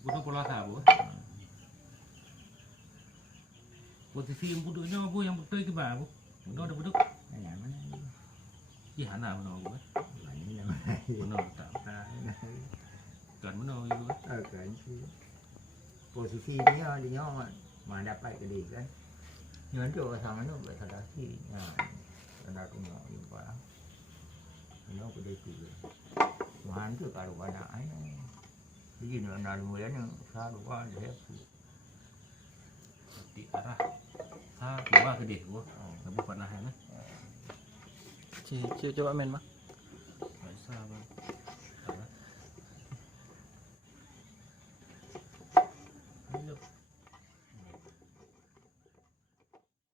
Bodoh pola tahu. Posisi yang bodohnya bu yang betul ke babu. Bodoh ada bodoh. Này mà Di hana bodoh bu. này là mày Bodoh tak. Kan bodoh itu. kan sih posisi dia mà dapat cái gì kan nhớ chỗ thằng nó vậy thật thì nó cũng nói như vậy nó có đây thì mà hắn cứ cả đồ nãy cái gì nữa là người nó sao được qua để Di arah. Sa dua ke dia bu. Kamu pernah ya? Coba main mah. Sa